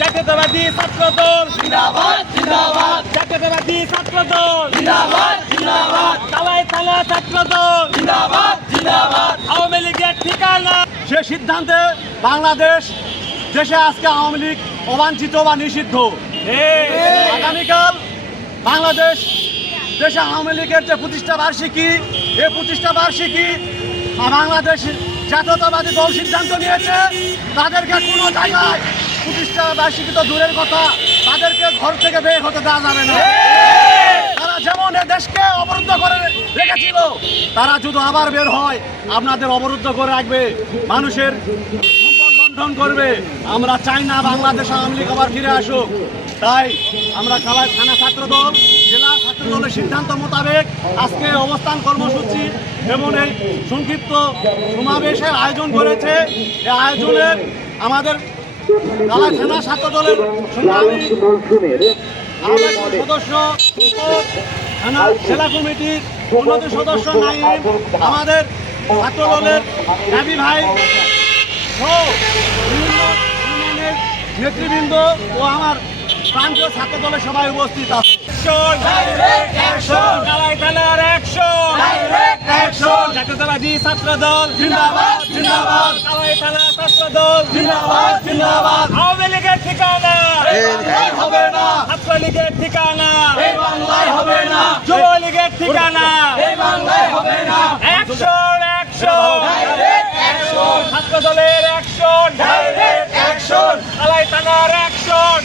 জাতীয়তাবাদী ছাত্রদল জিন্দাবাদ জিন্দাবাদ, জাতীয়তাবাদী ছাত্রদল জিন্দাবাদ জিন্দাবাদ, কালাই থানা ছাত্রদল জিন্দাবাদ জিন্দাবাদ, আওয়ামী লীগের ঠিকানা। সে সিদ্ধান্তে বাংলাদেশ দেশে আজকে আওয়ামী লীগ অবাঞ্ছিত বা নিষিদ্ধ। আগামীকাল বাংলাদেশ দেশে আওয়ামী লীগের যে প্রতিষ্ঠা বার্ষিকী, এই প্রতিষ্ঠা বার্ষিকী বাংলাদেশ জাতীয়তাবাদী দল সিদ্ধান্ত নিয়েছে তাদেরকে কোনো জায়গায় প্রতিষ্ঠা বার্ষিকী তো দূরের কথা, তাদেরকে ঘর থেকে বের হতে দেওয়া যাবে না। তারা যেমন এ দেশকে অবরুদ্ধ করে রেখেছিল, তারা যদি আবার বের হয় আপনাদের অবরুদ্ধ করে রাখবে, মানুষের সম্পদ লুণ্ঠন করবে। আমরা চাই না বাংলাদেশ আওয়ামী লীগ আবার ফিরে আসুক। তাই আমরা কালাই থানা ছাত্রদল, জেলা ছাত্রদলের সিদ্ধান্ত মোতাবেক আজকে অবস্থান কর্মসূচি এবং এই সংক্ষিপ্ত সমাবেশের আয়োজন করেছে। এই আয়োজনে আমাদের কালাই থানা ছাত্রদলের সদস্য, থানা জেলা কমিটির অন্যতম সদস্য নাইম, আমাদের ছাত্রদলের রবি ভাই সহ বিভিন্ন ইউনিয়নের নেতৃবৃন্দ ও আমার প্রান্তীয় ছাত্রদলের সবাই উপস্থিত আছে। কালাই থানার জাতীয়তাবাদী ছাত্রদল জিন্দাবাদ জিন্দাবাদ, কালাই থানা ছাত্রদল জিন্দাবাদ জিন্দাবাদ, আওয়ামী লীগের ঠিকানা হবে না, ছাত্রলীগের ঠিকানা হবে না, যুবলীগের ঠিকানা হবে না। অ্যাকশন অ্যাকশন ছাত্রদলের অ্যাকশন, কালাই থানার অ্যাকশন।